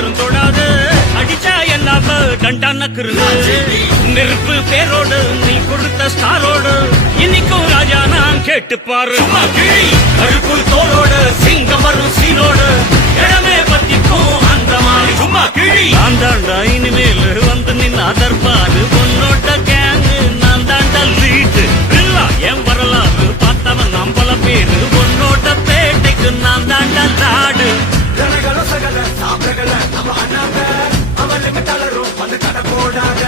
யாரும் தொடாது அடிச்சா எல்லாம் கண்டானக்குறது நெருப்பு பேரோடு நீ கொடுத்த ஸ்டாரோடு இன்னைக்கும் ராஜா நான் கேட்டு பாரு கருப்பு தோளோடு சிங்கம் வரும் சீனோடு இடமே பத்திக்கும் அந்த மாதிரி சும்மா கிழி நான் தாண்டா இனிமேல் வந்து நின்று அதற்பாரு பொன்னோட்ட கேங்கு நான் தாண்டா லீட்டு இல்ல என் வரலாறு பார்த்தவன் நம்பல பேரு பொன்னோட்ட பேட்டைக்கு நான் தாண்டா லாடு ஜனங்களும் சகல சாப்பிடல நம்ம அண்ணாங்க அவன் லிமிட்டாளரும் வந்து கடை போடாத